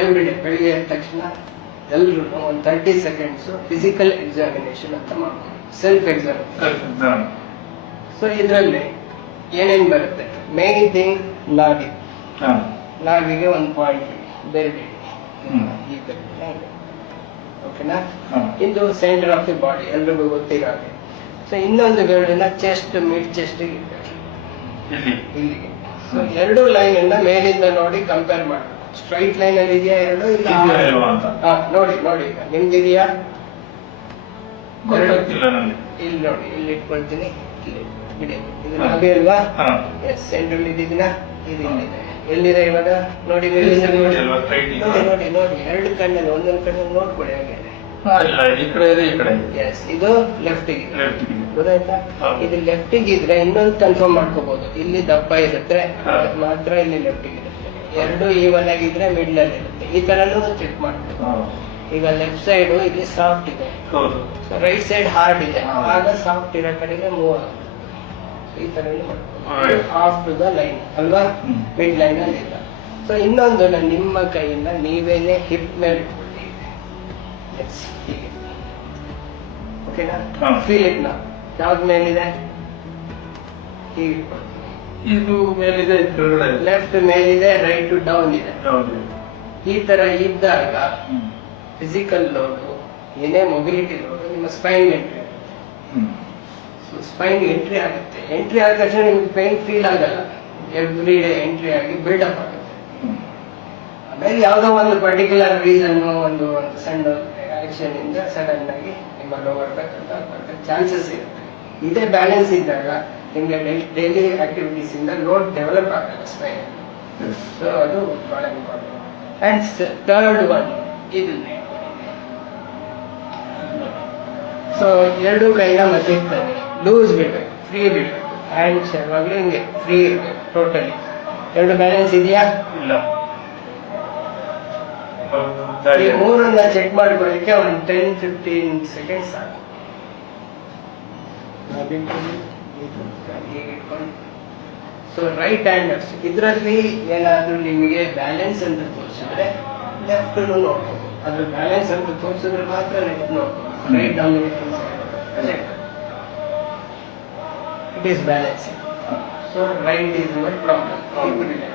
Every day ಬೆಳಿಗ್ಗೆ ಎದ್ದ ತಕ್ಷಣ ಎಲ್ಲರೂ ಒಂದು 30 seconds ಫಿಸಿಕಲ್ ಎಕ್ಸಾಮಿನೇಷನ್ ಅಂತ ಮಾಡ್ಬೋದು, ಸೆಲ್ಫ್ ಎಕ್ಸಾಮಿನೇಷನ್. ಸೊ ಇದರಲ್ಲಿ ಏನೇನು ಬರುತ್ತೆ? ಮೇನ್ ಥಿಂಗ್ ನಾಡಿ. ನಾಡಿಗೆ ಒಂದು ಪಾಯಿಂಟ್ ಬೇರೆ ಈ ಥರ, ಓಕೆನಾ? ಇದು ಸೆಂಟರ್ ಆಫ್ ದಿ ಬಾಡಿ, ಎಲ್ರಿಗೂ ಗೊತ್ತಿರೋ ಹಾಗೆ. ಸೊ ಇನ್ನೊಂದು ಬೆರಳನ್ನ ಚೆಸ್ಟ್, ಮಿಡ್ ಚೆಸ್ಟಿಗೆ ಇಲ್ಲಿಗೆ. ಸೊ ಎರಡು ಲೈನ್ ಅನ್ನ ಮೇಲಿಂದ ನೋಡಿ ಕಂಪೇರ್ ಮಾಡಿ. ಸ್ಟ್ರೈಟ್ ಲೈನ್ ಅಲ್ಲಿ ಇದೆಯಾ ಎರಡು? ಇಲ್ಲ. ನೋಡಿ ನೋಡಿ, ಈಗ ನಿಮ್ದಿದೆಯಾ? ಇಲ್ಲಿ ನೋಡಿ, ಇಲ್ಲಿ ಇಟ್ಕೊಳ್ತೀನಿ. ಇಲ್ಲಿ ಬಿಡಿ, ಇದು ನಾಭಿ ಅಲ್ವಾ? ಎಸ್, ಸೆಂಟ್ರಲ್ ಇದಿನ ಇದು ಇಲ್ಲಿದೆ. ಎಲ್ಲಿದೆ ಇವಾಗ? ನೋಡಿ ಮೇಲಿಂದ ನೋಡಿ ನೋಡಿ ನೋಡಿ, ಎರಡು ಕಣ್ಣಲ್ಲಿ ಒಂದೊಂದು ಕಣ್ಣಲ್ಲಿ ನೋಡ್ಕೊಳ್ಳಿ ಹಾಗೆ. ಎಸ್, ಇದು ಲೆಫ್ಟಿಗೆ, ಗೊತ್ತಾಯ್ತಾ? ಇದು ಲೆಫ್ಟಿಗೆ ಇದ್ರೆ ಇನ್ನೊಂದು ಕನ್ಫರ್ಮ್ ಮಾಡ್ಕೋಬಹುದು, ಇಲ್ಲಿ ದಪ್ಪ ಇರುತ್ತೆ ಮಾತ್ರ ಇಲ್ಲಿ ಲೆಫ್ಟಿಗೆ ಇರುತ್ತೆ. ಎರಡು ಈವನ್ ಆಗಿದ್ರೆ ಮಿಡ್ಲ್ ಅಲ್ಲಿ ಇರುತ್ತೆ. ಈ ತರನು ಚೆಕ್ ಮಾಡ್ಬೋದು. ಈಗ ಲೆಫ್ಟ್ ಸೈಡ್ ಇಲ್ಲಿ ಸಾಫ್ಟ್ ಇದೆ, ಸೊ ರೈಟ್ ಸೈಡ್ ಹಾರ್ಡ್ ಇದೆ, ಆಗ ಸಾಫ್ಟ್ ಇರೋ ಕಡೆಗೆ ಮೂವ್ ಆಗುತ್ತೆ. ಈ ತರ ಆಫ್ ಟು ದ ಲೈನ್ ಅಲ್ವಾ? ಮಿಡ್ ಲೈನ್ ಅಲ್ಲಿ ಇಲ್ಲ. ಸೊ ಇನ್ನೊಂದು, ನಿಮ್ಮ ಕೈಯಿಂದ ನೀವೇನೆ ಹಿಪ್ ಮೇಲೆ ಇಟ್ಕೊಳ್ತೀವಿ. ಹೀಗೆ, ಓಕೆನಾ? ಫೀಲ್ ಇಟ್ ನಾ. ಯಾವ್ದು ಮೇಲಿದೆ? ಹೀಗೆ ಇಟ್ಕೊಳ್ತೀವಿ. ಇದು ಮೇಲಿದೆ, ಲೆಫ್ಟ್ ಮೇಲಿದೆ, ರೈಟ್ ಡೌನ್ ಇದೆ. ಈ ತರ ಇದ್ದಾಗ ಫಿಸಿಕಲ್ ಲೋಡು, ಏನೇ ಮೊಬಿಲಿಟಿ ಲೋಡು ನಿಮ್ಮ ಸ್ಪೈನ್ ಎಂಟ್ರಿ, ಸ್ಪೈನ್ ಎಂಟ್ರಿ ಆಗುತ್ತೆ. ಎಂಟ್ರಿ ಆದ ತಕ್ಷಣ ನಿಮ್ಗೆ ಪೈನ್ ಫೀಲ್ ಆಗಲ್ಲ, ಎವ್ರಿ ಡೇ ಎಂಟ್ರಿ ಆಗಿ ಬಿಲ್ಡಪ್ ಆಗುತ್ತೆ. ಆಮೇಲೆ ಯಾವುದೋ ಒಂದು ಪರ್ಟಿಕ್ಯುಲರ್ ರೀಸನ್, ಒಂದು ಸಣ್ಣ ಆಕ್ಷನ್ ಇಂದ ಸಡನ್ ಆಗಿ ನಿಮ್ಮ ಲೋವರ್ ಬ್ಯಾಕ್ ಚಾನ್ಸಸ್ ಇರುತ್ತೆ. ಇದೇ ಬ್ಯಾಲೆನ್ಸ್ ಇದ್ದಾಗ ನಿಮಗೆ ಡೈಲಿ ಆಕ್ಟಿವಿಟೀಸ್ ಇಂದ ಲೋಡ್ ಡೆವಲಪ್ ಆಗಲ್ಲ ಸ್ಪೈನ್. ಸೊ ಅದು ಬಹಳ ಇಂಪಾರ್ಟೆಂಟ್. ಅಂಡ್ ಥರ್ಡ್ ಒನ್ ಇದನ್ನೇ. ಸೊ ಎರಡು ಕೈನ ಮತ್ತೆ ಇರ್ತಾನೆ, ಲೂಸ್ ಬಿಡ್ಬೇಕು, ಫ್ರೀ ಬಿಡ್ಬೇಕು. ಹ್ಯಾಂಡ್ಸ್ ಯಾವಾಗಲೂ ಹಿಂಗೆ ಫ್ರೀ ಇರಬೇಕು ಟೋಟಲಿ. ಎರಡು ಬ್ಯಾಲೆನ್ಸ್ ಇದೆಯಾ? ಇಲ್ಲ. ಈ ಮೂರನ್ನ ಚೆಕ್ ಮಾಡ್ಕೊಳ್ಳಿಕ್ಕೆ ಒಂದು 10-15 seconds ಸಾಕು. ಸೊ ರೈಟ್ ಹ್ಯಾಂಡರ್ಸ್ ಇದರಲ್ಲಿ ಏನಾದ್ರೂ ನಿಮಗೆ ಬ್ಯಾಲೆನ್ಸ್ ಅಂತ ತೋರಿಸಿದ್ರೆ ಲೆಫ್ಟ್ ನೋಡ್ಬೋದು, ಅದ್ರ ಬ್ಯಾಲೆನ್ಸ್ ಅಂತ ತೋರಿಸಿದ್ರೆ ಮಾತ್ರ ಲೆಫ್ಟ್ ನೋಡ್ಬೋದು. Write down it is balancing. So right is my problem.